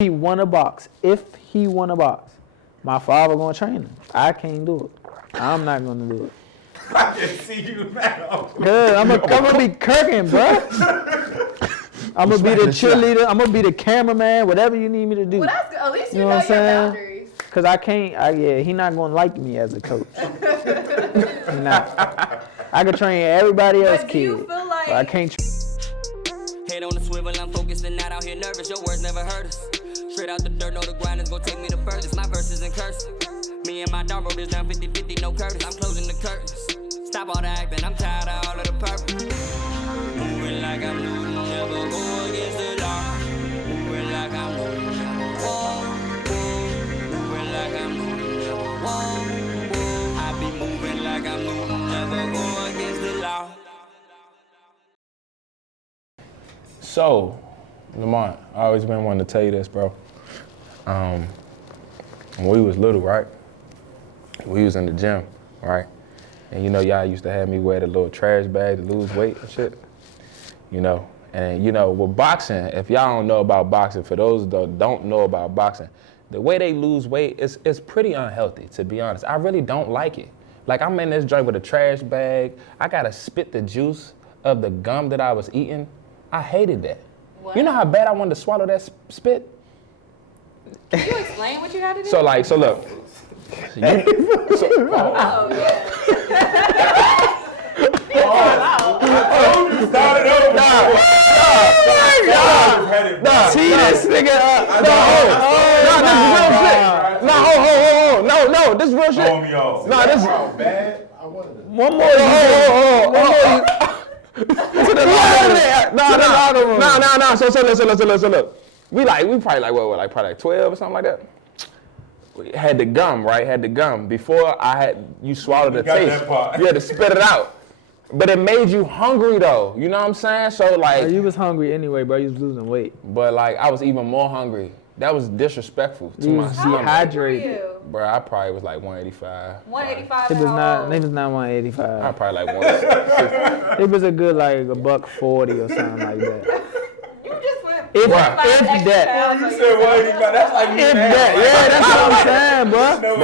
he won a box, my father gonna train him. I can't do it. I'm not gonna do it. I can see you now. Good. I'm gonna be Kirkin, bro. I'm gonna be the cheerleader. I'm gonna be the cameraman. Whatever you need me to do. Well, that's good. At least you know know what I'm your saying? boundaries. Cause I can't. He not gonna like me as a coach. He not. I can train everybody else, But do you kid. feel like But I can't. Head on the swivel, I'm focused and not out here nervous. Your words never hurt us. Straight out the dirt, know the grind is gonna take me the furthest. My verses in cursive. Me and my dog wrote this down 50-50, no curtains. I'm closing the curtains. Stop all the acting, I'm tired of all of the purpose. Moving like I'm losing, never go against the law. Moving like I'm losing, never whoa, whoa. Moving like I'm losing, never whoa, whoa. I be moving like I'm losing, never go against the law. So, Lamont, I always been wanting to tell you this, bro. When we was little, right? We was in the gym, right? And you know, y'all used to have me wear the little trash bag to lose weight and shit. You know, and you know, with boxing, if y'all don't know about boxing, for those that don't know about boxing, the way they lose weight is pretty unhealthy, to be honest. I really don't like it. Like, I'm in this joint with a trash bag. I gotta spit the juice of the gum that I was eating. I hated that. What? You know how bad I wanted to swallow that spit? Can you explain what you had to do? So look. Oh, yeah. Started over. Nah. See this nigga up. No, this is real shit. Throw me off. Nah, this is bad. I wanted to. one more. To the No. So look. We probably like probably 12 or something like that. We had the gum, right? Before you swallowed the taste. That part. You had to spit it out. But it made you hungry though. You know what I'm saying? So like. You was hungry anyway, bro. You was losing weight. But like I was even more hungry. That was disrespectful to my stomach. Dehydrated. Bro, I probably was like 185. 185. It was not 185. I probably like 160. It was a good like $140 or something like that. You just went. If extra that. pounds, You so said 185. That's like me. If that, yeah, that's what I'm saying,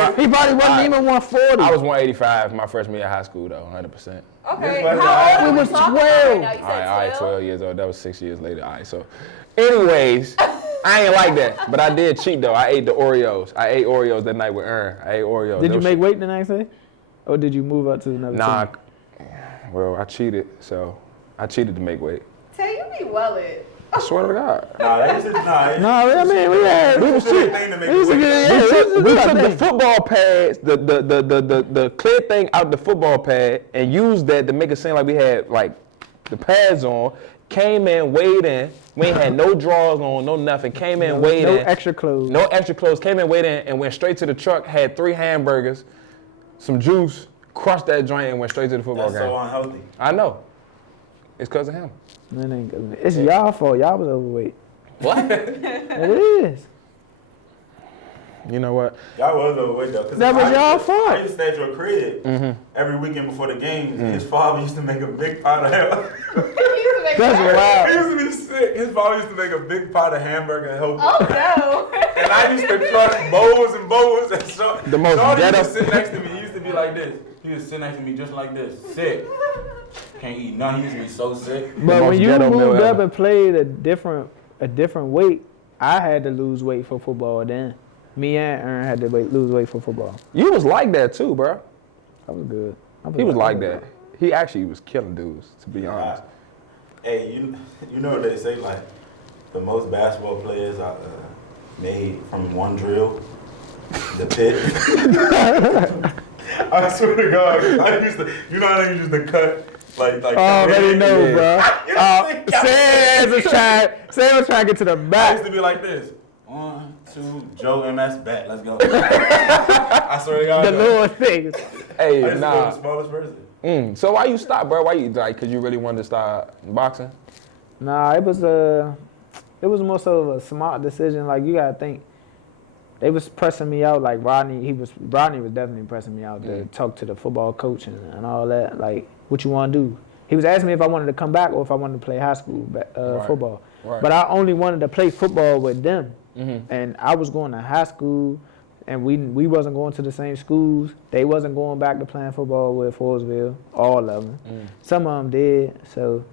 bro. He probably wasn't even 140. I was 185 my freshman year of high school though, 100%. Okay, This how old we are was we talking 12. about right now? You All said right, 12? 12 years old. That was 6 years later. All right, so anyways, I ain't like that, but I did cheat though. I ate the Oreos. I ate Oreos that night with Ern. I ate Oreos. Did you make weight the next day? Or did you move up to another Nah, team? well, I cheated, so I cheated to make weight. Tay, you be welling. I swear to God. We was cheating. We took the football pads, the clear thing out the football pad, and used that to make it seem like we had like the pads on. Came in, weighed in. We ain't had no drawers on, no nothing. Came in, weighed in. No extra clothes. No extra clothes. Came in, weighed in, and went straight to the truck. Had 3 hamburgers, some juice, crushed that joint, and went straight to the football game. That's so unhealthy. I know. It's because of him. That ain't good. It's y'all fault. Y'all was overweight. What? It is. You know what? Y'all was overweight though. That was y'all fault. I used to stay at your crib every weekend before the games. And his father used to make a big pot of hamburger. That's He wild. used to be sick. His father used to make a big pot of hamburger and help. Oh no. And I used to crush bowls and bowls. And so, The most Shorty used ghetto- to sit next to me. He used to be like this. He used to sit next to me just like this, sick. Can't eat nothing. He used to be so sick. But most when you ghetto meal moved up ever. and played a different weight, I had to lose weight for football then. Me and Aaron had to lose weight for football. You was like that too, bro. I was good. He was like that. He actually was killing dudes, to be honest. Hey, you know what they say, like, the most basketball players are made from one drill, the pit. I swear to God, you know how they used to cut, like. Oh, already know, bro. Sam was trying to get to the I back. used to be like this. 1, 2, Joe MS back, let's go. I swear to God. The little things. I Hey, used to go nah. the smallest person. So why you stop, bro? Why you like? Cause you really wanted to start boxing? Nah, it was more so of a smart decision. Like, you gotta think. They was pressing me out, like Rodney was definitely pressing me out to talk to the football coach and all that. Like, what you want to do? He was asking me if I wanted to come back or if I wanted to play high school football. Right. But I only wanted to play football with them. Mm-hmm. And I was going to high school, and we wasn't going to the same schools. They wasn't going back to playing football with Forestville, all of them. Some of them did. So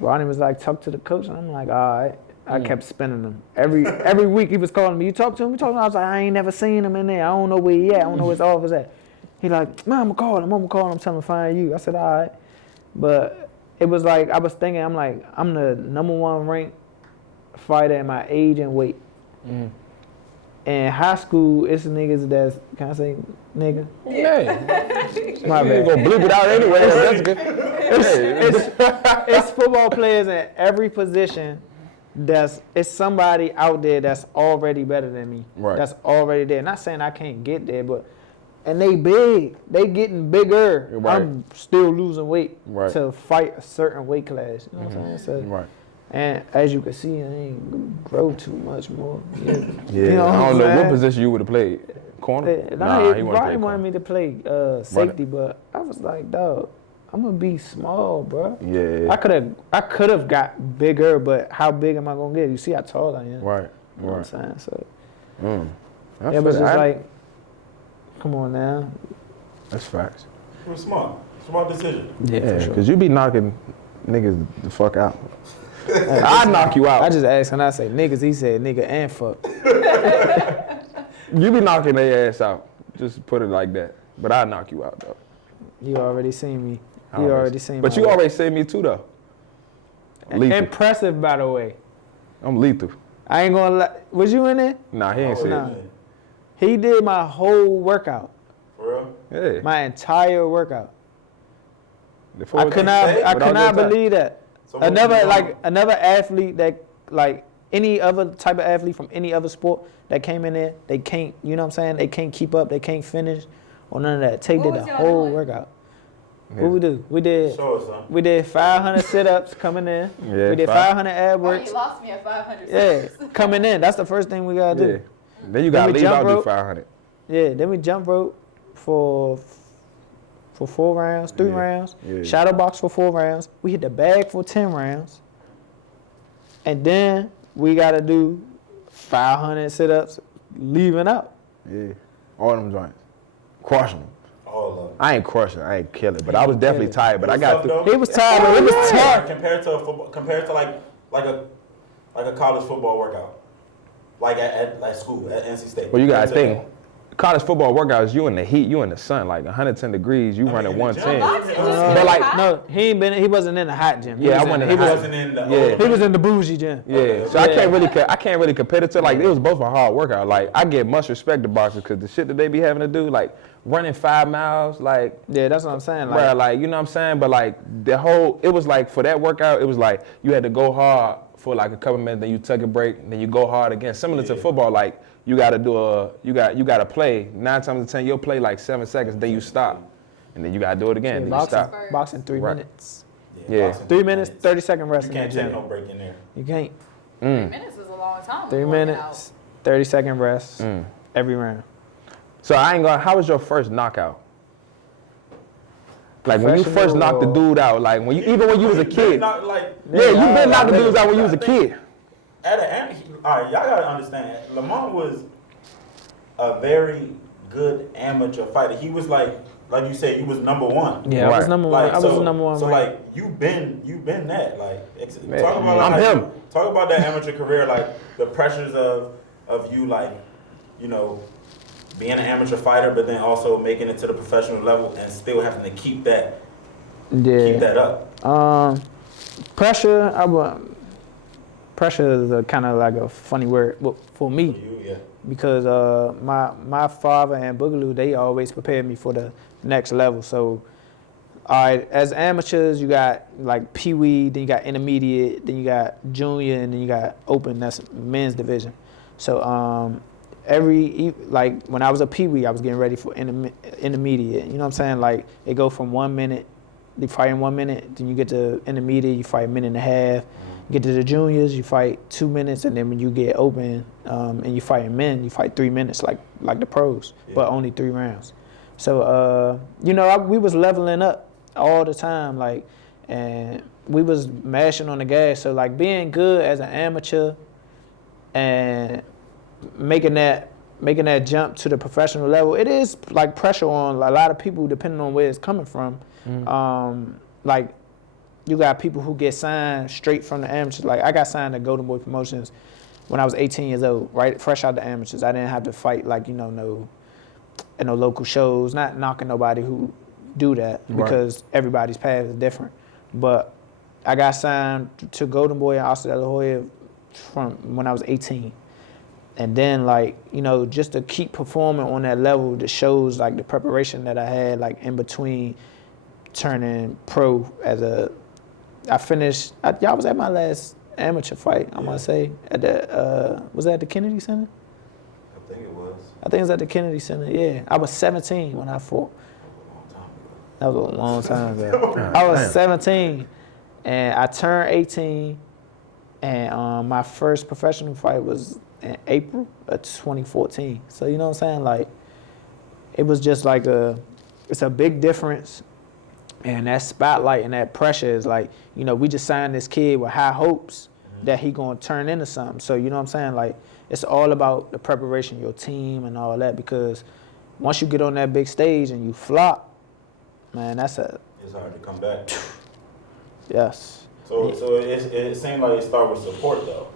Ronnie was like, talk to the coach. And I'm like, all right. I kept spinning them. Every week he was calling me. You talk to him? You talk to him? I was like, I ain't never seen him in there. I don't know where he at. I don't know where his office at. He like, man, I'm going to call him. I'm telling him to find you. I said, all right. But it was like, I was thinking, I'm like, I'm the #1 ranked fighter in my age and weight. In high school, it's niggas that's, can I say nigga? Yeah. My You bad. gonna bleep it out anyway. That's good. It's football players in every position. It's somebody out there that's already better than me. Right. That's already there. Not saying I can't get there, but and they big. They getting bigger. Right. I'm still losing weight Right. to fight a certain weight class. You know what I'm saying? So, Right. and as you can see, I ain't grow too much more. Yeah. Yeah. You know I don't know saying? what position you would have played. Corner? He wouldn't Ronnie play wanted corner. me to play safety, but I was like, dog, I'm gonna be small, bro. Yeah. I could have got bigger, but how big am I gonna get? You see how tall I am. Right. You know what I'm Right. saying? So I it was feel just that. like, come on now. That's facts. It was smart. Smart decision. Yeah, because you be knocking niggas the fuck out. I'd knock you out. I just asked and I say niggas. He said nigga and fuck. You be knocking their ass out. Just put it like that. But I'd knock you out, though. You already seen me. You already seen me. But you already seen me, too, though. Lethal. Impressive, by the way. I'm lethal. I ain't gonna lie. Was you in there? Nah, he ain't seen nah. it. He did my whole workout. For real? Yeah. My entire workout. Before I could not believe that. So what was you Another athlete that like any other type of athlete from any other sport that came in there, they can't, you know what I'm saying? They can't keep up, they can't finish or none of that. Tate What did was the y'all whole doing? workout. Yeah. What we do? Show us, son. We did 500 sit-ups coming in. Yeah, we did 500 ab Oh, works. you lost me at 500. Yeah, coming in. That's the first thing we gotta do. Yeah. Then you got to we leave jump out do rope. 500. Yeah, then we jump rope for 4 rounds, 3 Yeah, rounds. yeah. Shadow box for 4 rounds. We hit the bag for 10 rounds. And then we got to do 500 sit-ups leaving out. Yeah. All them joints. Crushing them. All of them. I ain't crushing, I ain't killing, but I was definitely tired. But I got Tough, through. though? He was tired, but it was tough. Like, compared to a football, compared to like a college football workout, like at school at NC State. Well, you got to Compared think. College football workouts, you in the heat, you in the sun, like 110 degrees, you running in the 110. gym. But like, No, he wasn't in the hot gym. He Yeah, was I wasn't in- in the I hot wasn't in the Yeah. He was in the bougie gym. yeah, so I can't really compare it to, like, it was both a hard workout. Like, I give much respect to boxers because the shit that they be having to do, like running 5 miles, like, Yeah, that's what I'm saying. Like, bruh, like, you know what I'm saying? But like it was like for that workout, it was like you had to go hard for like a couple minutes, then you take a break, then you go hard again. Similar to football, like you got to you got to play 9 times out of 10. You'll play like 7 seconds, then you stop, and then you got to do it again. Then you boxing, stop. boxing 3 Right. minutes. Yeah. boxing 3 minutes, 30-second rest You in the can't take gym. no break in there. You can't. 3 minutes is a long time. 3 working minutes, 30-second rest every round. So I ain't gonna. How was your first knockout? Like when you first Professional knocked the or- dude out, like even when you was a kid. Not like Yeah, you been knocking dudes out when you was a kid. all right, y'all gotta understand. Lamont was a very good amateur fighter. He was like you said, you was #1. Yeah, I was Right. number Like, one. I was the number one. So ranked. like you been that like Man, talk about I'm like, him. Talk about that amateur career, like the pressures of you, like, you know, being an amateur fighter, but then also making it to the professional level and still having to keep that up. Pressure. Pressure is kind of like a funny word for me. You, yeah. Because my father and Boogaloo, they always prepared me for the next level. So, all right, as amateurs, you got like Pee-wee, then you got intermediate, then you got junior, and then you got open. That's men's division. So like when I was a Pee-wee, I was getting ready for intermediate. You know what I'm saying? Like it go from 1 minute, you fight in 1 minute, then you get to intermediate, you fight a minute and a half. Get to the juniors, you fight 2 minutes, and then when you get open and you fight in men, you fight 3 minutes like the pros, but only 3 rounds. So we was leveling up all the time, like, and we was mashing on the gas. So like being good as an amateur and making that jump to the professional level, it is like pressure on a lot of people depending on where it's coming from. Like you got people who get signed straight from the amateurs. Like I got signed to Golden Boy Promotions when I was 18 years old, right? Fresh out the amateurs. I didn't have to fight like, no local shows, not knocking nobody who do that because everybody's path is different. But I got signed to Golden Boy and Oscar de la Hoya from when I was 18. And then like, just to keep performing on that level, that shows like the preparation that I had like in between turning pro I was at my last amateur fight, I want to say, at the, was that at the Kennedy Center? I think it was. I think it was at the Kennedy Center, yeah. I was 17 when I fought. That was a long time ago. I was 17, and I turned 18, and my first professional fight was in April of 2014. So you know what I'm saying? Like, it was just like it's a big difference. And that spotlight and that pressure is like, we just signed this kid with high hopes that he gonna turn into something. So you know what I'm saying? Like, it's all about the preparation, your team and all that, because once you get on that big stage and you flop, man, it's hard to come back. Yes. So it seemed like it started with support though.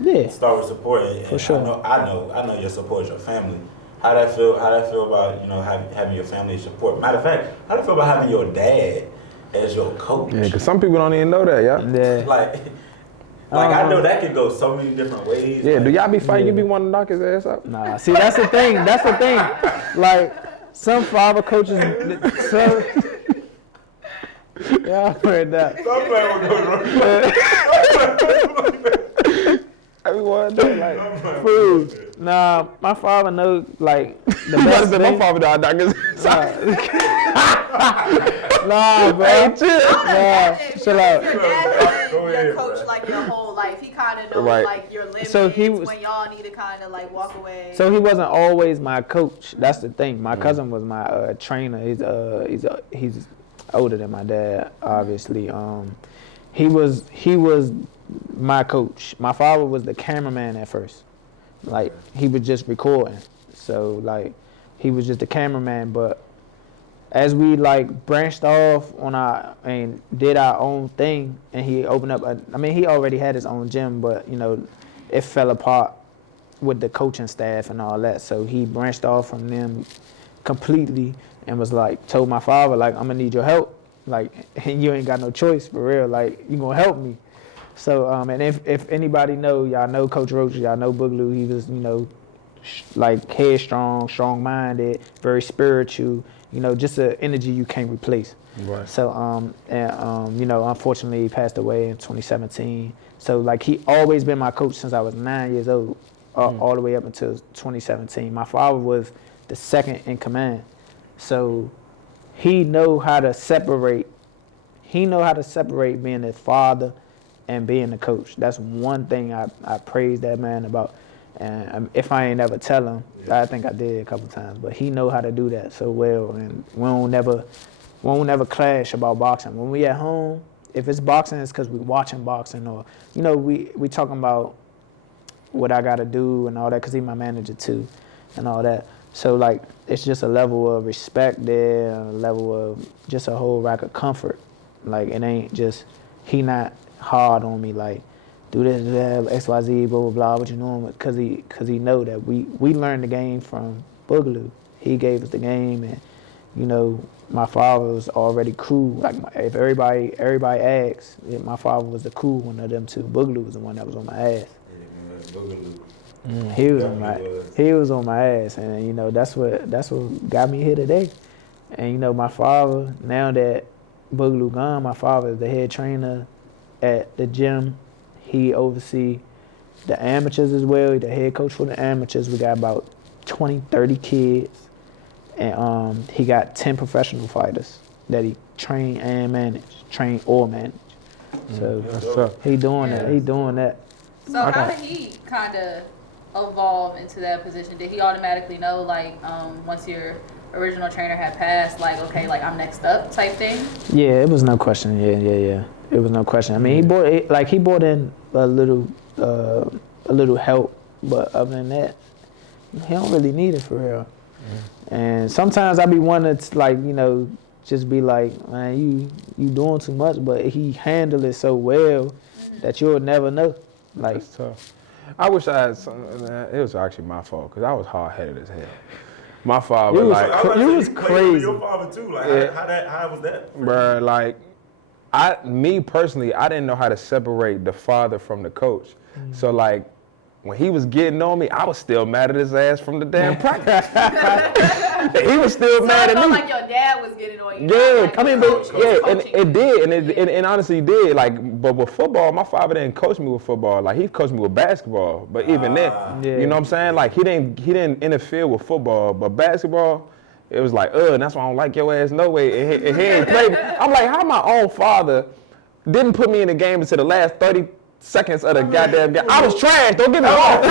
Yeah. Start with support. And for sure. I know your support is your family. How that feel about having your family support? Matter of fact, how do you feel about having your dad as your coach? Yeah, because some people don't even know that, yeah. Like I know that could go so many different ways. Yeah, like, do y'all be fighting? You be wanting to knock his ass out? Nah, see, that's the thing. Like, some father coaches, y'all heard that. Everyone know, like, food. Nah, my father knows, like, the best thing. My father died, knock his Nah, bro. Hey, chill. Nah, chill out. Your dad been your coach like your whole life. He kind of knows like your limits So he was, when y'all need to kind of like walk away. So he wasn't always my coach. That's the thing. My cousin was my trainer. He's older than my dad, obviously. He was my coach. My father was the cameraman at first. Like, he was just recording. So like, he was just the cameraman. But as we like branched off and did our own thing, and he opened up he already had his own gym, but it fell apart with the coaching staff and all that. So he branched off from them completely and was like, told my father, like, I'm gonna need your help. Like, and you ain't got no choice, for real. Like, you gonna help me. So, and if anybody y'all know Coach Roach, y'all know Boogaloo. He was, like headstrong, strong-minded, very spiritual. Just an energy you can't replace. Right. So, unfortunately, he passed away in 2017. So, like, he always been my coach since I was 9 years old, all the way up until 2017. My father was the second in command. So, he know how to separate. He know how to separate being a father and being a coach. That's one thing I praise that man about. And if I ain't ever tell him, I think I did a couple times, but he know how to do that so well. And we won't never clash about boxing. When we at home, if it's boxing, it's because we watching boxing, or we talking about what I got to do and all that, because he my manager too and all that. So like, it's just a level of respect there, a level of just a whole rack of comfort. Like, it ain't just, he not hard on me like, do this, that, XYZ, blah, blah, blah, what you doing? Because he know that we learned the game from Boogaloo. He gave us the game, and, my father was already cool. Like, if everybody asks, my father was the cool one of them too. Boogaloo was the one that was on my ass. He was on my ass, and that's what got me here today. And my father, now that Boogaloo gone, my father is the head trainer at the gym. He oversee the amateurs as well. He's the head coach for the amateurs. We got about 20, 30 kids, and he got 10 professional fighters that he train or manage. So he doing that. He doing that. So how did he kind of evolve into that position? Did he automatically know, like, once your original trainer had passed, like, okay, like, I'm next up type thing? Yeah, it was no question. Yeah. It was no question. I mean, he brought in a little help, but other than that, he don't really need it for real. And sometimes I be wanting to, like, you know, just be like, man, you doing too much, but he handled it so well that you'll never know. Like, That's tough. I wish I had some. It was actually my fault because I was hard-headed as hell. My father, you was crazy. Your father too. Like, how was that? Bruh, like, me personally, I didn't know how to separate the father from the coach. So, like, when he was getting on me, I was still mad at his ass from the damn practice. He was still mad at me. So it felt like your dad was getting on you. Yeah, Like I mean, and it did, and it honestly did. Like, but with football, my father didn't coach me with football. Like, he coached me with basketball. But even then, you know what I'm saying? Like, he didn't interfere with football, but basketball, it was like, and that's why I don't like your ass no way. And he ain't played me. I'm like, how my own father didn't put me in the game until the last 30 seconds of the goddamn game. I was trash. Don't get me wrong.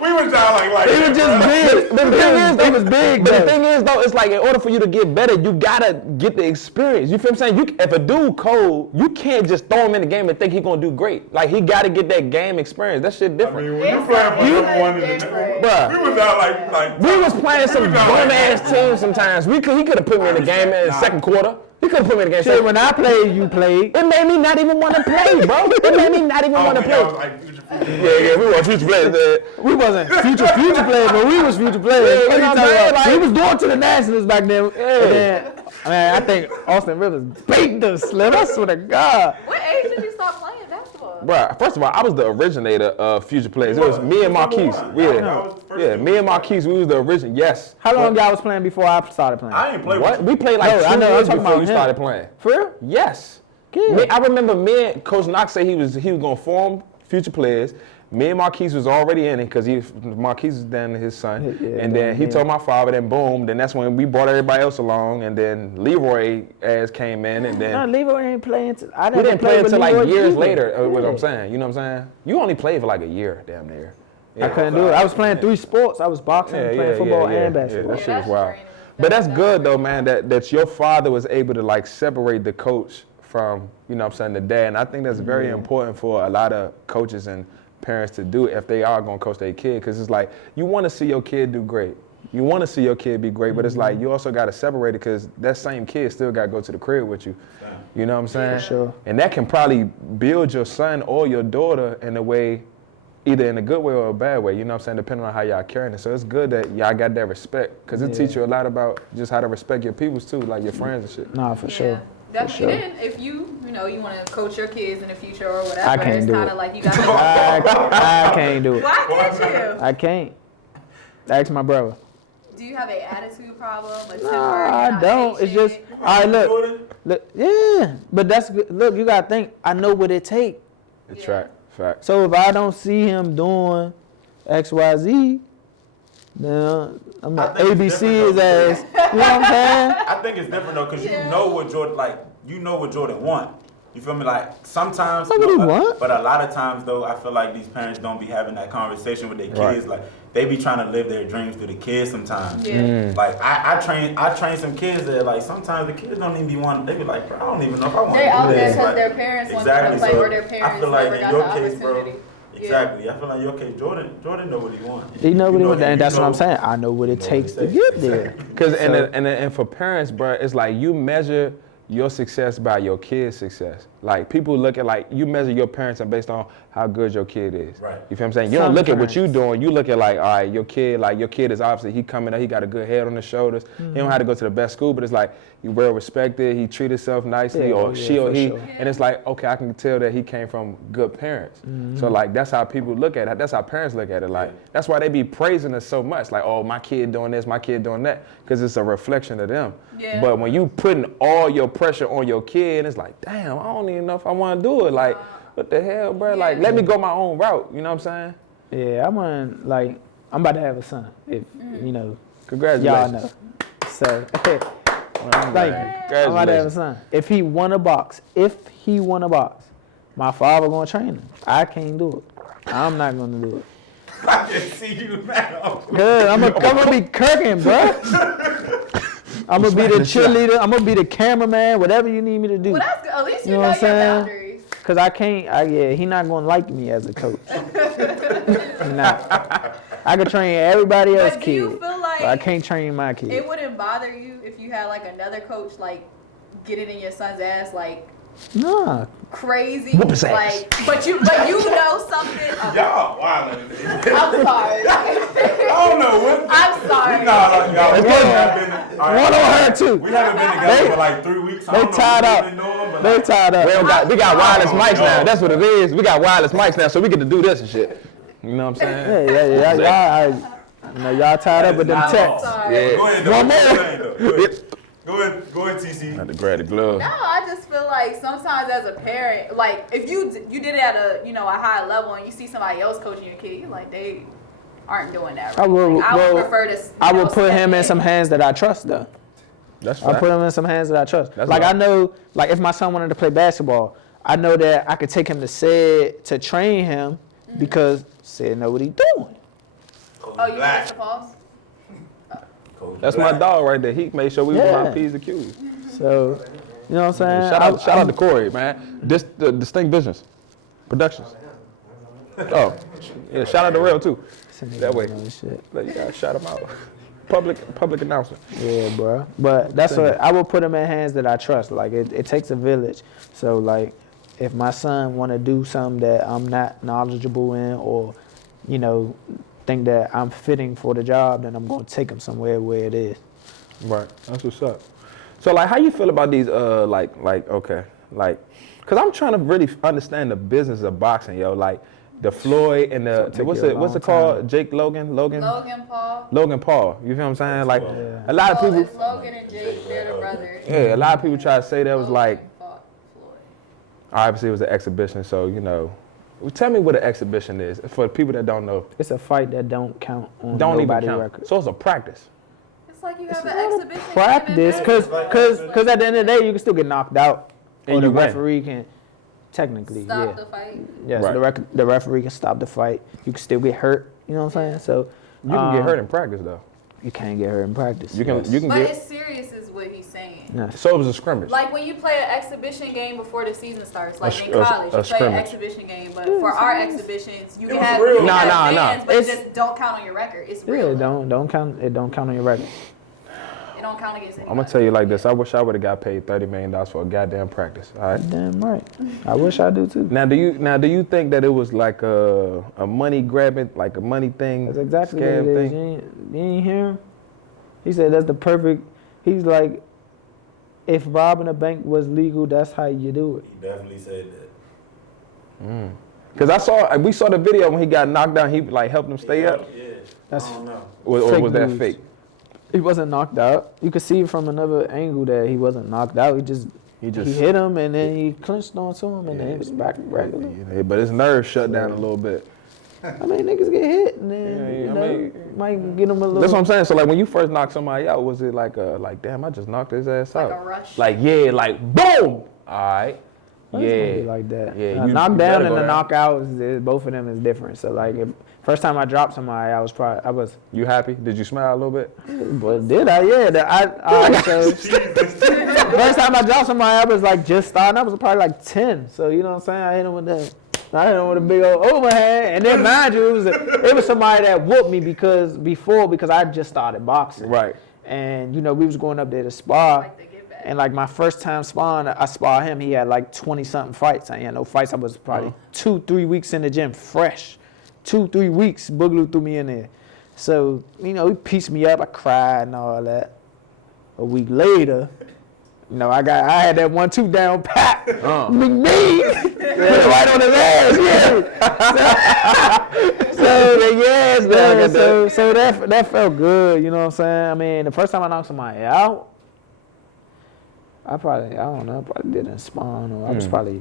We was down like he was just big. The thing is, though, he was big. But the thing is, though, it's like in order for you to get better, you gotta get the experience. You feel what I'm saying? If a dude cold, you can't just throw him in the game and think he gonna do great. Like, he gotta get that game experience. That shit different. I mean, when you playing for number one in the Bruh. we was out like We was playing some bum ass teams sometimes. He could have put me in the game in the second quarter. He could have put me in the game. Shit, when I played, you played. It made me not even want to play, bro. It made me not even want to play. Yeah, we were future players. We wasn't future players, but we was future players. Yeah, you know what I'm saying? Like, we was going to the Nationals back then. And then, man, I think Austin Rivers baked us, Slim. I swear to God. What age did you stop playing basketball? Bruh, first of all, I was the originator of Future Players. It was me and Marquise. Me and Marquise, we was the original. Yes. How long y'all was playing before I started playing? I ain't played What? with We played like 2 I'm years talking before about we him. started playing. For real? Yes. I remember me and Coach Knox said he was gonna form Future Players. Me and Marquise was already in it because Marquise was down to his son. And then he told my father, then boom, then that's when we brought everybody else along, and then Leroy ass came in, and then No, Leroy ain't playing. we didn't play until like years later, what I'm saying. You know what I'm saying? You only played for like a year, damn near. I couldn't do it. I was playing 3 sports. I was boxing, playing football, and basketball. That shit was wild. But that's good though, man, that your father was able to like separate the coach from, you know what I'm saying, the dad. And I think that's very important for a lot of coaches and parents to do if they are going to coach their kid, because it's like you want to see your kid do great. You want to see your kid be great, but it's like you also got to separate it because that same kid still got to go to the crib with you. You know what I'm saying? Sure. And that can probably build your son or your daughter in a way, either in a good way or a bad way, you know what I'm saying, depending on how y'all carrying it. So it's good that y'all got that respect, because it teach you a lot about just how to respect your peoples too, like your friends and shit. Nah, for sure. Definitely. Then if you want to coach your kids in the future or whatever, I can't it's do kind it. of like you got to. I can't do it. Why can't you? I can't. Ask my brother. Do you have an attitude problem? A temper? Nah, You're I not don't. It's patient? just, all right, look, yeah, but that's good. Look, you gotta think, I know what it takes. It's fact. So if I don't see him doing X, Y, Z, then I'm like, ABC his ass. You know what I'm saying? I think it's different though, because you know what Jordan want. You feel me? Like sometimes, That's what he want. But a lot of times though, I feel like these parents don't be having that conversation with their kids. Like they be trying to live their dreams through the kids sometimes. Yeah. Like I train some kids that like sometimes the kids don't even be wanting. They be like, bro, I don't even know if I want to do They're out there this. because Like, their parents want exactly. them to play, So or their parents I feel like never in got your the case, bro. opportunity. Exactly. I feel like okay, Jordan know what he wants. He know what he wants, and you that's what know- I'm saying. I know what it takes to get there. Because and for parents, bro, it's like you measure your success by your kid's success. Like people look at like you measure your parents and based on how good your kid is. Right. You feel what I'm saying? You don't Some look at what you parents. doing. You look at like, all right, your kid is obviously he coming up, he got a good head on his shoulders. He don't have to go to the best school, but it's like he well respected, he treat himself nicely, or she or for he, sure. and it's like, okay, I can tell that he came from good parents. So like that's how people look at it. That's how parents look at it. Like that's why they be praising us so much. Like, oh, my kid doing this, my kid doing that, because it's a reflection of them. Yeah. But when you putting all your pressure on your kid, it's like, damn, I don't even know if I want to do it. Like, what the hell, bro? Like, let me go my own route. You know what I'm saying? Yeah, I'm about to have a son. If you know, Congratulations. y'all know. So, thank you. I'm about to have a Congratulations. son. If he won a box, my father gonna train him. I can't do it. I'm not gonna do it. I can see you now. Good, I'm gonna be kirking, bro. I'm gonna be the cheerleader. I'm gonna be the cameraman. Whatever you need me to do. Well, that's good. At least you know know what your I'm saying? boundaries. Cause I can't. He not gonna like me as a coach. He not. I could train everybody else's But do you kid, feel like but I can't train my kid. it wouldn't bother you if you had like another coach like get it in your son's ass like Nah. crazy? Whoop his ass. Like, but you know something. Y'all wildin'. I'm sorry. I don't know what. I'm sorry. Y'all. We haven't been. One on her too. We haven't been together for like 3 weeks. I don't know tied what up. we've been doing, but They like, tied up. We got wireless mics now. That's what it is. We got wireless mics now, so we get to do this and shit. You know what I'm saying? Yeah. Y'all tied up with them Not texts. Sorry. Yeah. Go ahead, though. One more. Go ahead, TC. Had to grab the glove. No, I just feel like sometimes as a parent, like if you did it at a high level and you see somebody else coaching your kid, you're like they aren't doing that right. I would prefer to. I would put him in some hands that I trust though. That's I right. put him in some hands that I trust. That's like right. I know, like if my son wanted to play basketball, I know that I could take him to Sid to train him because Sid know what he doing. Oh, you got the pause? That's my dog right there. He made sure we was Yeah. on P's and Q's. So, you know what I'm saying? Shout out to Corey, man. The Distinct Business Productions. Oh, yeah. Shout out to Real too. That way. Shit. Let you guys shout him out. Public announcement. Yeah, bro. But that's what I would put him in hands that I trust. Like it takes a village. So like, if my son want to do something that I'm not knowledgeable in, or think that I'm fitting for the job, then I'm gonna take him somewhere where it is. Right. That's what's up. So like, how you feel about these cause I'm trying to really understand the business of boxing, yo. Like the Floyd and what's it called? Jake Logan Paul. You feel what I'm saying? Like a lot of people. It's Logan and Jake, they're the brothers. Yeah, a lot of people try to say that was like. Logan fought Floyd. Obviously, it was an exhibition, so tell me what an exhibition is for the people that don't know. It's a fight that don't count on Don't even nobody's count. record. So it's a practice. It's like you have an exhibition. Practice, cause at the end of the day, you can still get knocked out, And or the you win. referee can technically, Stop the fight. Yes, Right. the referee can stop the fight. You can still get hurt. You know what I'm saying? So You can get hurt in practice though. You can't get hurt in practice. You can But get. it's serious is what he's saying. Yes. So it was a scrimmage. Like when you play an exhibition game before the season starts, like in a college, you play an scrimmage. exhibition game. But for our exhibitions, you can was have, real. you can Nah, have nah. fans, but it It's- just don't count on your record. It's Yeah, real. it don't count. It don't count on your record. It don't count against anybody. I'm gonna tell you like this. I wish I would have got paid $30 million for a goddamn practice. All right. Damn right. I wish I do too. Now, do you think that it was like a money grabbing, like a money thing? That's exactly what scam it is. thing? You ain't hear him? He said that's the perfect. He's like, if robbing a bank was legal, that's how you do it. He definitely said that. Cause we saw the video when he got knocked down. He like helped him stay up. Yeah. That's I don't know. Or fake was that news. fake? He wasn't knocked out. You could see from another angle that he wasn't knocked out. He hit him and then he clinched onto him and then he was back regular. Yeah, but his nerves shut down a little bit. I mean, niggas get hit and then might get him a little. That's what I'm saying. So like when you first knocked somebody out, was it like damn, I just knocked his ass Like out? a rush. Like yeah, like boom. All right. It's gonna be Yeah. like that. Yeah, you knockdown better and go the there. knockout both of them is different. So like, if first time I dropped somebody, I was. You happy? Did you smile a little bit? But did I? Yeah. So, first time I dropped somebody, I was like just starting. I was probably like 10. So you know what I'm saying? I hit him with a big old overhand. And then mind you, it was somebody that whooped me because I just started boxing. Right. And we was going up there to spar. Like they get back. And like my first time sparring, I sparred him. He had like 20-something fights. I ain't had no fights. I was probably 2-3 weeks in the gym, fresh. 2-3 weeks, Boogaloo threw me in there. So, he pieced me up. I cried and all that. A week later, I had that 1-2 down pat. McNeese. Put it right on his ass, yeah. So that felt good, you know what I'm saying? I mean, the first time I knocked somebody out, I probably didn't spawn, or I was probably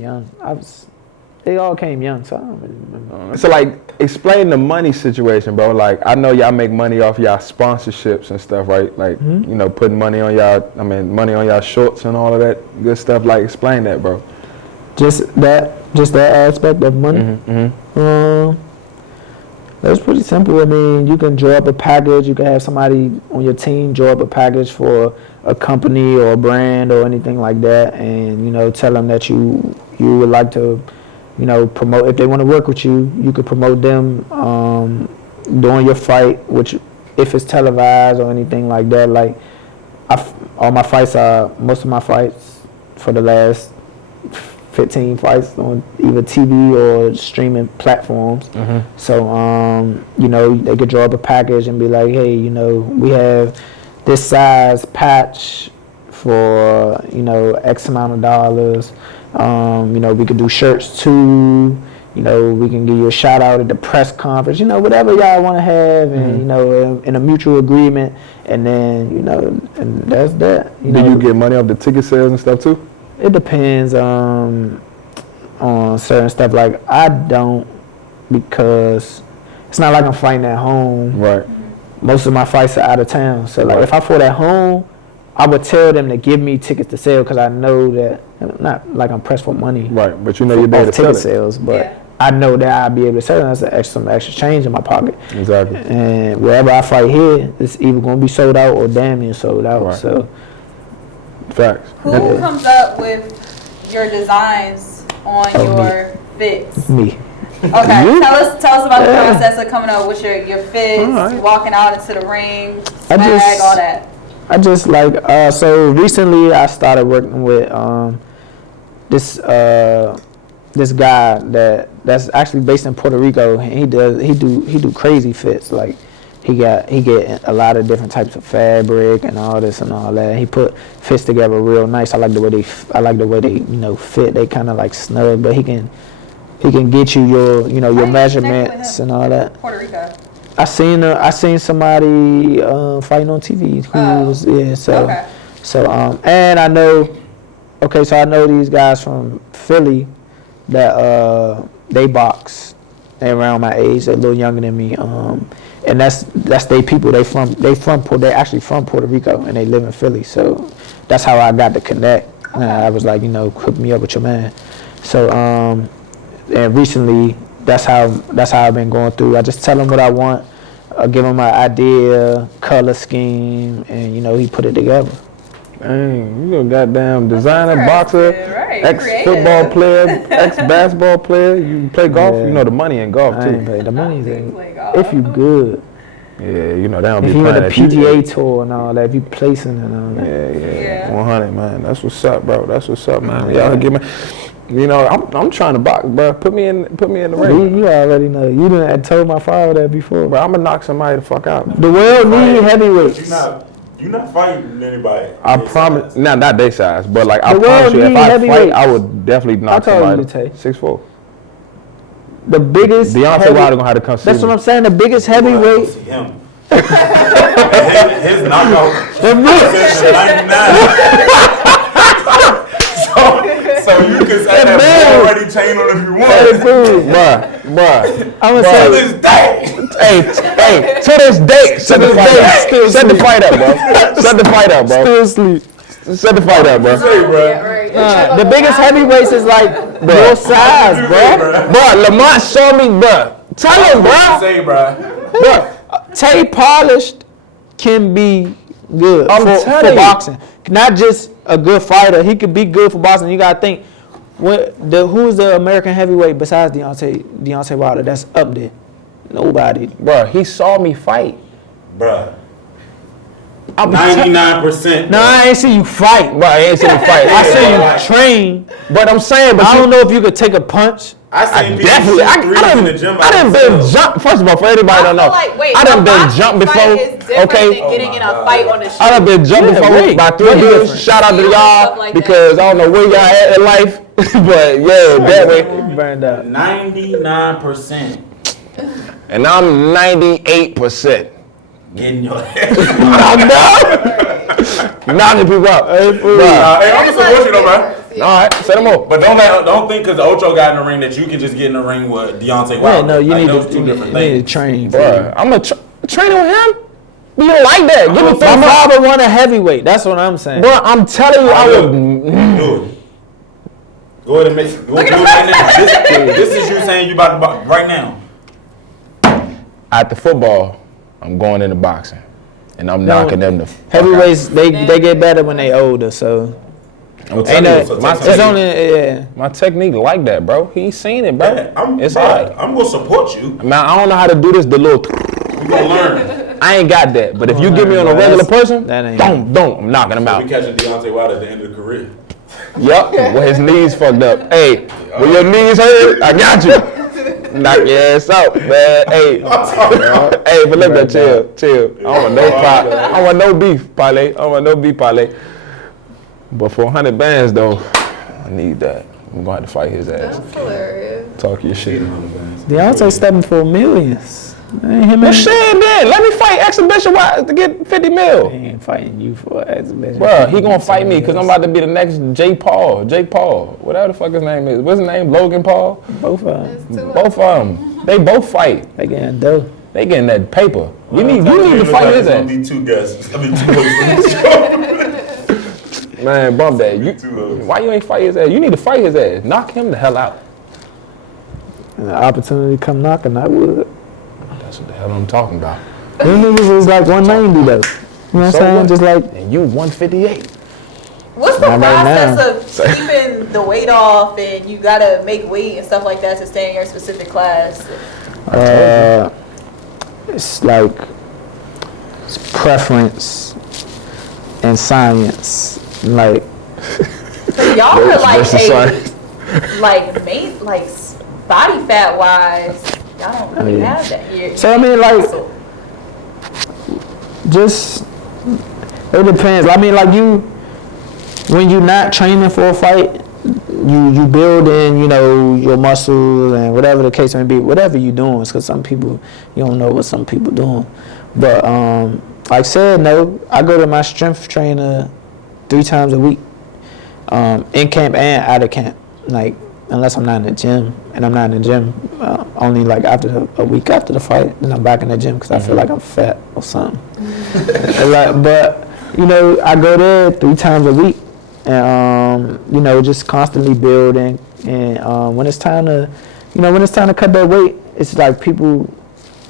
young. They all came young, so I don't really remember. So like, explain the money situation, bro. Like, I know y'all make money off y'all sponsorships and stuff, right? Like, putting money on money on y'all shorts and all of that good stuff. Like, explain that, bro. Just that aspect of money. It's pretty simple. I mean, you can draw up a package. You can have somebody on your team draw up a package for a company or a brand or anything like that, and tell them that you would like to, promote. If they want to work with you, you could promote them during your fight, which if it's televised or anything like that. Like, all my fights are most of my fights for the last 15 fights on either TV or streaming platforms. Mm-hmm. So, they could draw up a package and be like, hey, we have this size patch for, X amount of dollars. We could do shirts too. We can give you a shout out at the press conference, whatever y'all want to have, and, in a mutual agreement. And then, and that's that. Do you get money off the ticket sales and stuff too? It depends on certain stuff. Like, I don't, because it's not like I'm fighting at home. Right. Most of my fights are out of town. So, like, if I fought at home, I would tell them to give me tickets to sell because I know that, not like I'm pressed for money. Right, but you'll be able to sell ticket it. sales, but I know that I'll be able to sell it. That's some extra change in my pocket. Exactly. And wherever I fight here, it's either going to be sold out or damn near sold out. Right. So, facts. Who comes up with your designs on your fits? Me. Okay, tell us about the process of coming up with your fits, Alright. walking out into the ring, I swag, just- all that. I just like so recently I started working with this guy that's actually based in Puerto Rico. He do crazy fits. Like he get a lot of different types of fabric and all this and all that. He put fits together real nice. I like the way they fit. They kind of like snug, but he can get you your your measurements and all that. Puerto Rico. I seen somebody fighting on TV who was and I know these guys from Philly that they box. They around my age, they're a little younger than me. And that's they people. They're actually from Puerto Rico and they live in Philly. So that's how I got to connect. I was like, hook me up with your man. So and recently that's how I've been going through. I just tell him what I want, give him my idea, color scheme, and he put it together. Dang, you a goddamn designer, boxer, Right, ex-football player, ex-basketball player. You play golf. Yeah. You know the money in golf I too. ain't paid the money. Play golf. If you good, Yeah, they don't be if you playing in the that shit. PGA tour and all that, if you placing and all that. Yeah. 100, man. That's what's up, bro. That's what's up, man. Y'all give me. I'm trying to box, bro. Put me in the ring. You already know. You done told my father that before. Bro, I'm gonna knock somebody the fuck out. The world need heavyweights. You're not fighting anybody. I promise. Not they size, but like I The promise world you, if need I fight, heavyweights. I would definitely knock told somebody. you, Tay. 6'4". The biggest. Deontay Wilder gonna have to come see That's me. what I'm saying. The biggest heavyweight. See him. His knockout The biggest. is 99. So you can say that already chain on if you want. Bruh. I'm gonna To say. this day. Hey, to this date, set the fight up. Set the fight up, bro. Set the fight up, bro. Still sleep. Set the fight up, bro. Say, bro. Yeah, right. The biggest heavyweights is like your size, bro. Bro, Lamont showed me, bro. Tell him, bro. Say, bro. Bro, Tay Polished can be good I'm for telling you. boxing. Not just a good fighter. He could be good for boxing. You gotta think, who's the American heavyweight besides Deontay Wilder that's up there? Nobody. bro, he saw me fight. Bruh. I'm 99%. No, I ain't see you fight. Bro, I ain't seen him fight. I see Yeah. you train. But I'm saying, but I don't know if you could take a punch. I seen people definitely. shoot threes in the gym. I done been jump. First of all, for anybody don't know, I done been jumped before. Than Okay, getting in a fight on the street. I done been jumped Yeah, before way by 3 different. dudes. Shout out to Stuff y'all like that. because I don't know where y'all at in life, but yeah, that way. Burned out. 99% And I'm 98%. getting your head. Knocking people up. Hey, Hey, I'm gonna support you though, man. all right, set them up. But don't think because Ocho got in the ring that you can just get in the ring with Deontay Yeah, Wilder. no, you Like, need those to, two different you need things. to train. Bruh, I'm gonna train with him. You don't like that? Give me My 5. father won a heavyweight. That's what I'm saying. Bro, I'm telling you, I would. Do it. Go ahead and make it. Go do it right now. This is you saying you about to box right now. After football, I'm going into boxing, and I'm knocking them the fuck out. Heavyweights, they get better when they older, so. I'm Ain't telling that, you, it's only, my technique like that, bro. He's seen it, bro. Yeah, It's alright. I'm gonna support you. Man, I don't know how to do this. The little. We gonna learn. I ain't got that. But if you get me on a regular person, that ain't- don't, I'm knocking him So out. we catching Deontay Wilder at the end of the career. Yup, with his knees fucked up. Hey, when your knees hurt, I got you. Knock your ass out, man. Hey, hey, but look at chill. I don't want no pie. I don't want no beef, Parlay. I don't want no beef, Parlay. But for 100 bands though, I need that. I'm gonna have to fight his ass. That's hilarious. Talk your shit. Deontay stepping for millions. Him Well, and shit, then let me fight exhibition wise to get 50 mil. He ain't fighting you for an exhibition. Bro, he gonna fight me because I'm about to be the next Jake Paul, whatever the fuck his name is. What's his name? Logan Paul? Both of them. Both of them. They both fight. They getting dope. They getting that paper. You need to fight his Gonna ass. be two guests. I mean, two hosts. Man, bump that. Two Why you ain't fight his ass? You need to fight his ass. Knock him the hell out. And the opportunity come knocking, I would. That's what the hell I'm talking about. Them niggas is like 190 though. You know what I'm So saying? what? Just like And you 158. What's the Not right process of keeping the weight off, and you gotta make weight and stuff like that to stay in your specific class? it's like it's preference and science. Like Cause y'all are like versus science. body fat wise, y'all don't really have that here. So, I mean, like- just it depends. I mean, like when you're not training for a fight, you build in, your muscles and whatever the case may be, whatever you're doing. Because some people, you don't know what some people doing. But like I said, no, I go to my strength trainer 3 times a week, in camp and out of camp. Like, unless I'm not in the gym, and I'm not in the gym only like a week after the fight, then I'm back in the gym because I feel like I'm fat or something. But I go there 3 times a week, and just constantly building. And when it's time to, cut that weight, it's like people.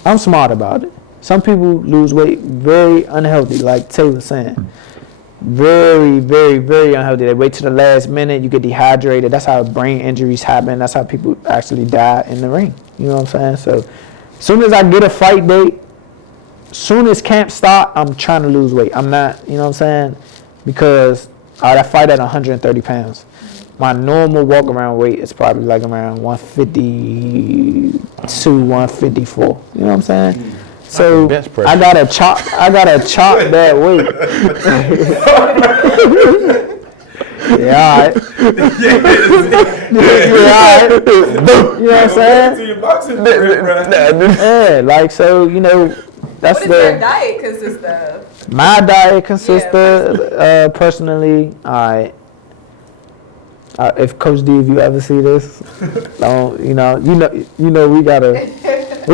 I'm smart about it. Some people lose weight very unhealthy, like Tay was saying. Very, very, very unhealthy. They wait to the last minute. You get dehydrated. That's how brain injuries happen. That's how people actually die in the ring. You know what I'm saying? So, as soon as I get a fight date, soon as camp start, I'm trying to lose weight. I'm not, you know what I'm saying? Because I fight at 130 pounds. My normal walk around weight is probably like around 152, 154. You know what I'm saying? So I gotta chop that weight. Yeah, all right. Yeah, all right. You know what I'm saying? To your boxing career, bro. Yeah, like, so, that's What does your diet consist of? my diet consists of, personally, all right. If Coach D, if you ever see this, don't, we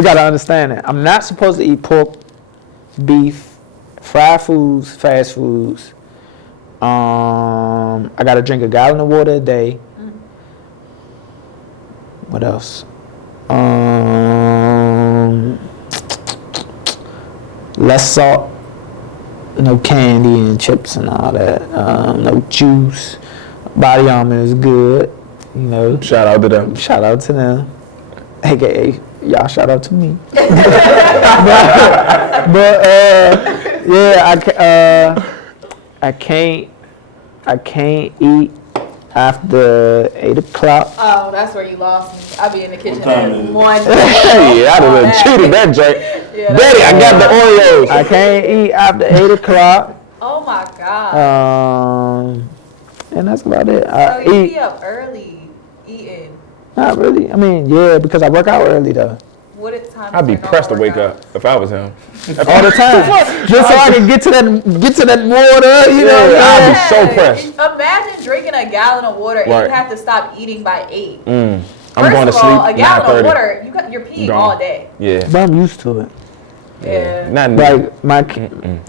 gotta understand it. I'm not supposed to eat pork, beef, fried foods, fast foods. I gotta drink a gallon of water a day. What else? Less salt, no candy and chips and all that. No juice. Body Armor is good. Shout out to them. Shout out to them. AKA, y'all shout out to me. I can't eat after 8 o'clock. Oh, that's where you lost me. I'll be in the kitchen What time at is it? 1. Hey, I done cheated that joint. Yeah, Daddy, I got the Oreos. I can't eat after 8 o'clock. oh my God. And that's about it. So I you eat, be up early eating. not really. I mean, yeah, because I work out early though. What is time? I'd be for your pressed to normal wake workout? up if I was him. All the time. Just so I can get to that water, you know. Yeah, I'd be Yeah. so pressed. Imagine drinking a gallon of water and Right. you have to stop eating by 8. I'm First going to of sleep all, a gallon of 9:30. water, you're peeing Gone. all day. Yeah. But I'm used to it. Yeah. Not Like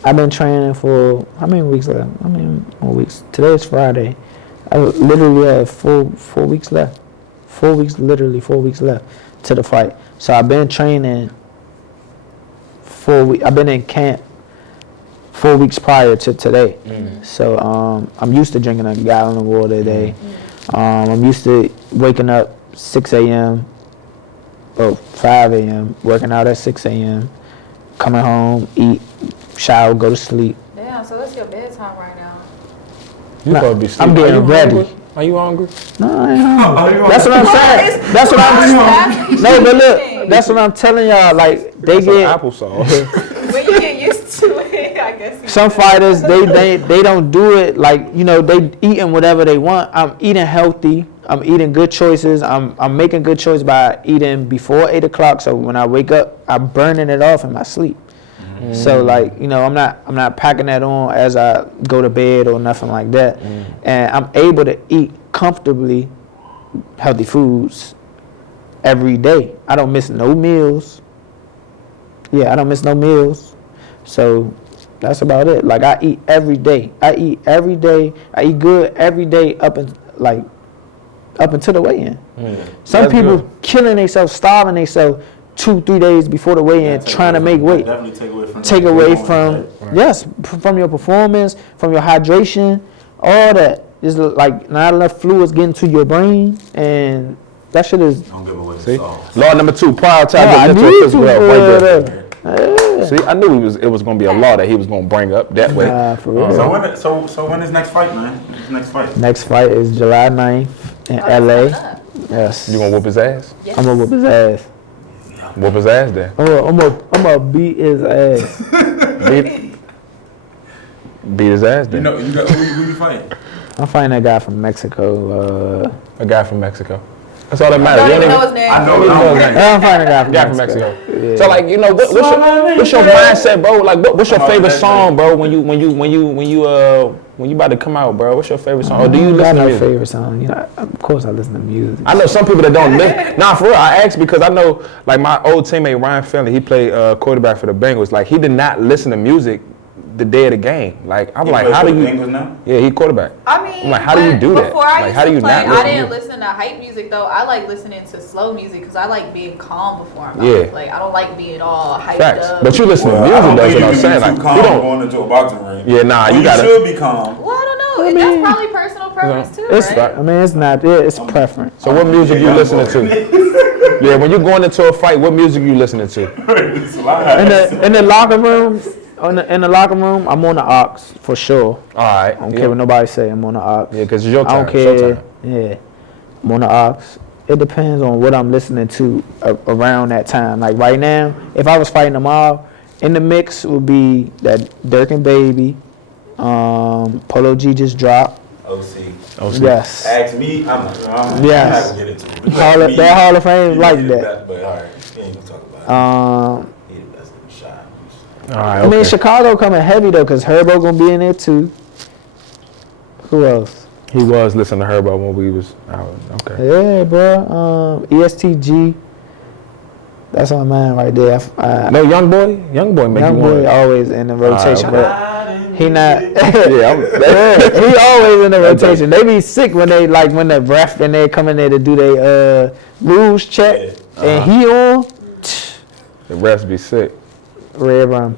I've been training for how many weeks left? How many more weeks? Today is Friday. I literally have 4 weeks left. 4 weeks, literally 4 weeks left to the fight. So I've been training 4 weeks. I've been in camp 4 weeks prior to today. So I'm used to drinking a gallon of water a day. I'm used to waking up 6 a.m. or 5 a.m., working out at 6 a.m., coming home, eat, shower, go to sleep. Damn, so that's your bedtime right now. You supposed to be sleeping. I'm getting ready. Hungry? Are you hungry? No, I ain't hungry. That's what I'm saying. That's what I'm. No, but look, that's what I'm telling y'all. Like they get applesauce. When you get used to it, I guess. some fighters. They don't do it like they eating whatever they want. I'm eating healthy. I'm eating good choices. I'm making good choices by eating before 8 o'clock. So when I wake up, I'm burning it off in my sleep. So like I'm not packing that on as I go to bed or nothing like that. And I'm able to eat comfortably healthy foods every day. I don't miss no meals. Yeah, I don't miss no meals. So that's about it. Like I eat every day. I eat every day. I eat good every day up until the weigh-in. Some That's people good. killing themselves, starving themselves 2-3 days before the weigh-in, trying to make weight. Definitely Take away from yes, from your performance, from your hydration, all that. Is like not enough fluids getting to your brain, and that shit is. Don't give away the See? sauce. Law number 2, prioritize I your mental need and physical to, health. Right there. Yeah. See, I knew it was going to be a law that he was going to bring up that way. Nah, for real. So when is next fight, man? When's the next fight? Next fight is July 9th in LA. Yes. You going to whoop his ass? Yes. I'm gonna whoop his ass. Whoop his ass then. I'm gonna beat his ass. Beat his ass then. You got who you fighting? I'm fighting that guy from Mexico. A guy from Mexico. That's all that I matters. don't even know his name. I know. I'm fighting a guy from Guy from Mexico. Mexico. Yeah. So like, what's your mindset, bro? Like, what's your favorite song, bro? When you about to come out, bro? What's your favorite song? Or do you I listen got to no music? favorite song. Of course I listen to music. I know some people that don't listen. Nah, for real, I asked because I know, like my old teammate Ryan Finley, he played quarterback for the Bengals. Like he did not listen to music the day of the game. Like I'm like, how do you? Bengals now? Yeah, he quarterback. I mean, I'm like, how do you do that? Before I Like, used how do to you play, not I listen to didn't music? listen to hype music though. I like listening to slow music because I like being calm before I'm Yeah. out. Like I don't like being all hyped Facts. up. But you listen to I music, don't that's think what I'm you saying. can Like be too calm you don't. going into a boxing ring. Yeah, nah, Well, you gotta. should be calm. Well, I don't know. I mean- That's probably personal preference too, It's right? I mean it's not. It's preference. So what music you listening to? Yeah, when you're going into a fight, what music you listening to? In the locker room, in the locker room, I'm on the aux for sure. All right. I don't care what nobody say. I'm on the aux. Yeah, because it's your I time. don't care. Yeah, I'm on the aux. It depends on what I'm listening to around that time. Like right now, if I was fighting tomorrow, in the mix would be that Dirk and Baby, Polo G just dropped. OC. Yes. Ask me, I'm Yes. not gonna get into it. That Hall of Fame like that. But all right, we ain't gonna talk about it. He the best in the shot. All right. I mean, Okay. Chicago coming heavy though, cause Herbo gonna be in there too. Who else? He was listening to Herbo when we was out. Okay. Yeah, bro. ESTG. That's my man right there. No, young boy make Young you boy want. always in the rotation, okay. but he not. Yeah, He always in the rotation. They be sick when they when the ref and they come in there to do their rules check, and he on the refs be sick. red rum.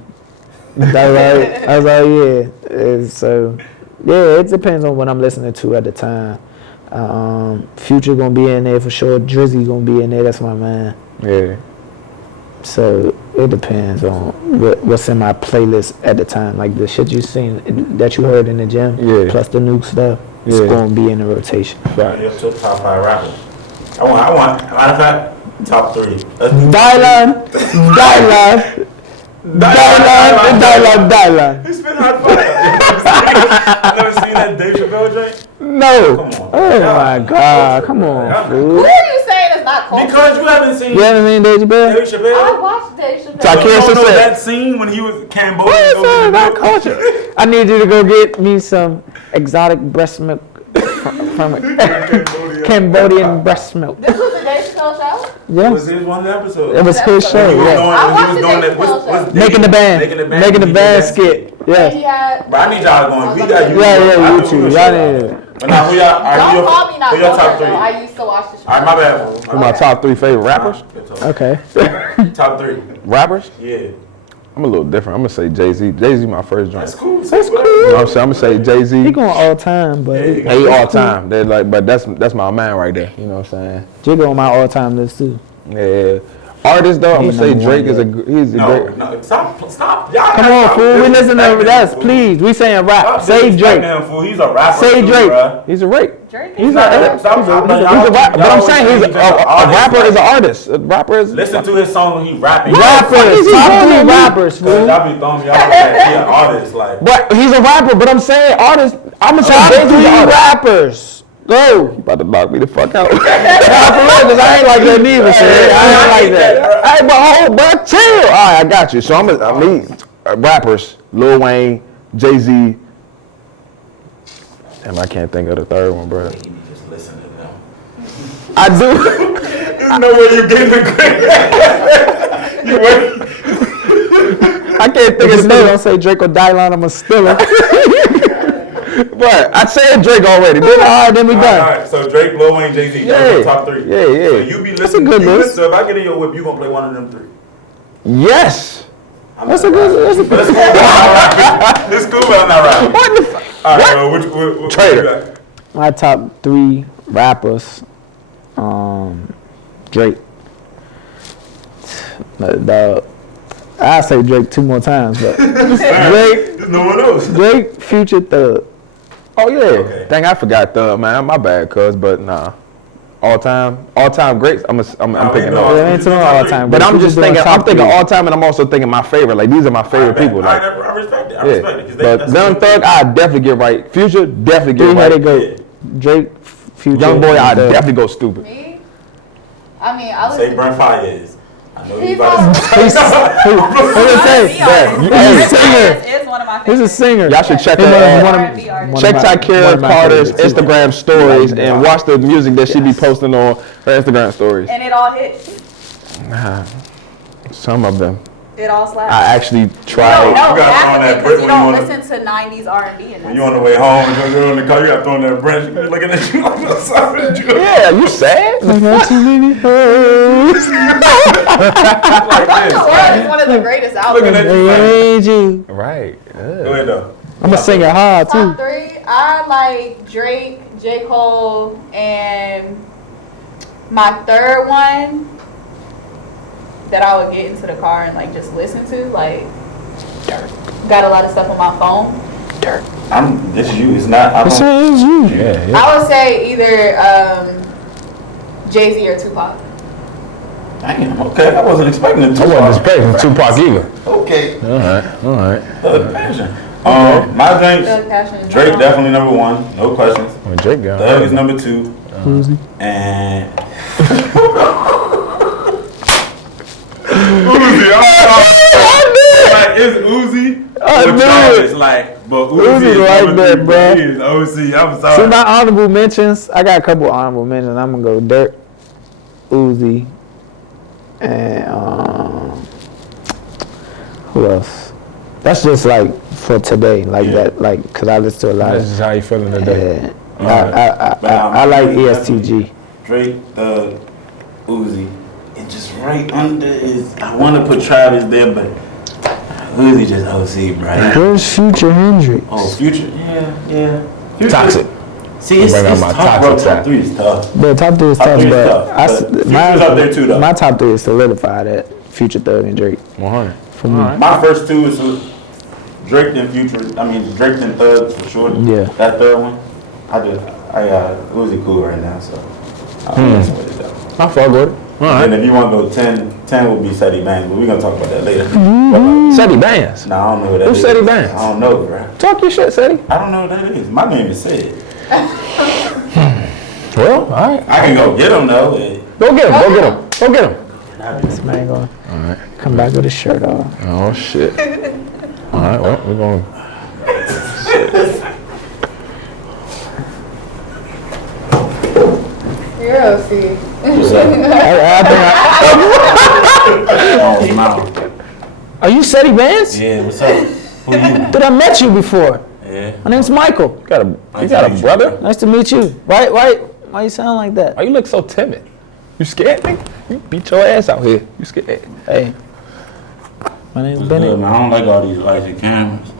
That's right. That's right. Yeah. So yeah, it depends on what I'm listening to at the time. Future gonna be in there for sure. Drizzy gonna be in there. That's my man. Yeah. So it depends on what's in my playlist at the time. Like the shit you seen that you heard in the gym, Yeah. plus the nuke stuff, it's Yeah. gonna be in the rotation. Right. Your top 5 rappers. I want. Matter of fact, top 3. Dylan. He spit hot fire. I never seen that Dave Chappelle joint. No. Come on. Oh my God. Come on, Who fool. are you saying is not culture? Because you haven't seen You haven't seen Dave Chappelle? Dave Chappelle. I watched Dave Chappelle. So I You can't don't know say- that scene when he was Cambodian. What is that? Not culture. I need you to go get me some exotic breast milk from Cambodian breast milk. This was the Dave Chappelle show? It was Yes. his one episode. It was his show, He was yeah. doing- I he watched was the doing Dave that. What's Chappelle Making the band. Making the he band did that skit. And Yes. he had. But I need y'all going. We got YouTube. Yeah, I know YouTube. who the Y'all show need is. it. But now, who y'all? Don't call me not Who your top culture, 3? though. I used to watch the show. All right, my bad. Who my top 3 favorite rappers? Okay. Top 3. Rappers? Yeah. I'm a little different. I'm gonna say Jay-Z. Jay-Z my first joint. That's cool. That's cool. You know what I'm saying? I'm gonna say Jay-Z. He going all time, but He all time. They're like, but that's my man right there. You know what I'm saying? Jigga on my all time list too. Yeah. Artist though, I'm gonna say Drake is he's a great. No, stop. Y'all Come on, fool. We listen to that. Please, we saying rap. Say Drake. He's a rapper. Say too, Drake. Bruh. He's a rape. Drake He's is a rapper. But I'm saying he's a rapper is an artist. A rapper is. Listen to his song when he rapping. Rappers, top 3 rappers, fool. Y'all be throwing me off like he an artist, like. But he's a rapper. But I'm saying artist. I'm gonna say top 3 rappers. Go. You about to knock me the fuck out. Nah, for real, 'cause I ain't like that neither, shit. I ain't like that. Hey, but chill. All right, I got you. So I mean, rappers, Lil Wayne, Jay-Z, and I can't think of the third one, bro. You just listen to them. I do. You know where you getting the I can't think of his name. Don't say Draco Dylon. I'm a stiller. But I said Drake already. All right, then we All done. right, so Drake, Lil Wayne, Jay-Z. Yeah. Those are top 3. Yeah. So you be That's a listening. good list. So if I get in your whip, you gonna play one of them 3. Yes. That's a good. But it's cool. But I'm not rapping. It's cool, but I'm not rapping. What the fuck? All right, well, what Trader. you got? My top 3 rappers. Drake. I say Drake 2 more times, but Drake, There's no one else. Drake, Future, Thug. Oh yeah. Okay. Dang, I forgot Thug, man. My bad, cuz. But nah. All time greats. I'm picking know. up. Yeah, ain't too all time. But I'm just doing thinking. top I'm thinking 3. all time, and I'm also thinking my favorite. Like these are my favorite people. Like, I respect it. I yeah. respect it. 'Cause But that's Young good. Thug, I definitely get right. Future, definitely get 3-headed right. goat. Drake, Future. Young boy, I Thug. definitely go stupid. Me? I mean, I Say was. Brent Fayez. I know you He's about on- to What did it say? He's a singer. Is one of my He's favorites. a singer. Y'all should check He's her one out. of- R&B artist. Check one Takira of my Carter's favorites, too. Instagram stories and watch the music that she be posting on her Instagram stories. And it all hits. Some of them. It all slaps. I actually No, tried. gotta throw on half of that it, brick because you when don't you wanna- listen to 90s R&B and When that's you on the way home, and you're in the car, you got throwing that Brent. You looking at you like something. Yeah, you sad? I got too many hoes. Like this. It's one of the greatest Looking albums. at you They like. ain't you. Right. Go ahead though. I'm going to sing it hard, too. Top 3, I like Drake, J. Cole, and my third one that I would get into the car and like just listen to, like, got a lot of stuff on my phone. This is you. It's not. I This don't. is you. Yeah. I would say either Jay-Z or Tupac. Damn. Okay. I wasn't expecting it. I wasn't expecting Tupac either. Okay. All right. Thug Passion. My drinks. Thug Passion. Drake definitely number 1. No questions. When Drake got Thug is number 2. Uzi. And Uzi, I'm sorry. Like it's Uzi. I or knew Travis, like, but Uzi Uzi is like number that, 3, bro. but he is OC. I'm See, sorry. my honorable mentions, I got a couple honorable mentions. I'm going to go Dirk, Uzi, and who else? That's just like for today, like that, like, because I listen to a lot This of. is how you feeling today. Yeah. I like ESTG. Drake, Thug, Uzi, and just right under is. I want to put Travis there, but Uzi just OC, bro. Where's Future Hendrix? Oh, Future, yeah. Future. Toxic. See, it's Bring out tough, my bro. toxic Top side. 3 is tough. The top 3 is Top tough, three is but tough, but Future's up there too, though. my top 3 is solidified at Future, Thug, and Drake. 100. For me. My first 2 is Drake and Future. I mean, Drake and Thug for sure. Yeah. That third one, Uzi cool right now, so I'm messing with it though. I fuck with it. All And right. if you want to go 10 will be Seti Bangs, but we're gonna talk about that later. Seti Bands. Nah, I don't know what that Who's is. Seti Bangs? I don't know, bro. Talk your shit, Seti. I don't know what that is. My name is Sid. Well, all right. I can go get him though. Go get him. Go get him. This man going All right. come back with his shirt off. Oh, shit. All right, well, we're going. You're OC. What's up? Oh, no. Are you Seti Vance? Yeah, what's up? Who you? But I met you before. Yeah. My name's Michael. You got a brother? Nice to meet you. Why you sound like that? Why you look so timid? You scared, nigga? You beat your ass out here. You scared? Hey, My name's What's Bennett. good, man? I don't like all these lights and cameras.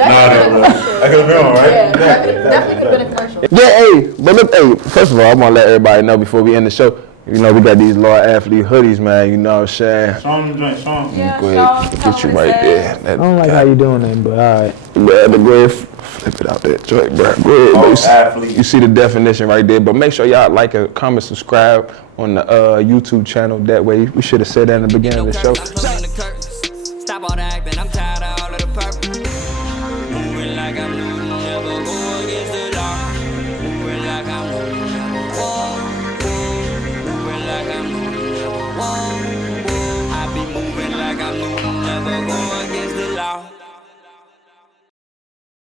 I could have been on, right? Yeah, definitely could have been a commercial. Yeah, hey, but look, hey, first of all, I'm gonna let everybody know before we end the show. You know, we got these Lord Athlete hoodies, man. You know what I'm saying? Show them the joint, show them. Yeah, Go Sean, ahead, tell get you me what it right says. there. I don't like how you doing that, but all right. But the go ahead, flip it out that joint, bro. Go ahead, Oh, bro. athlete. You see the definition right there. But make sure y'all like and comment, subscribe on the YouTube channel. That way, we should have said that in the beginning of the show. I'm closing the curtains. Stop all the acting, I'm tired of all of the purpose.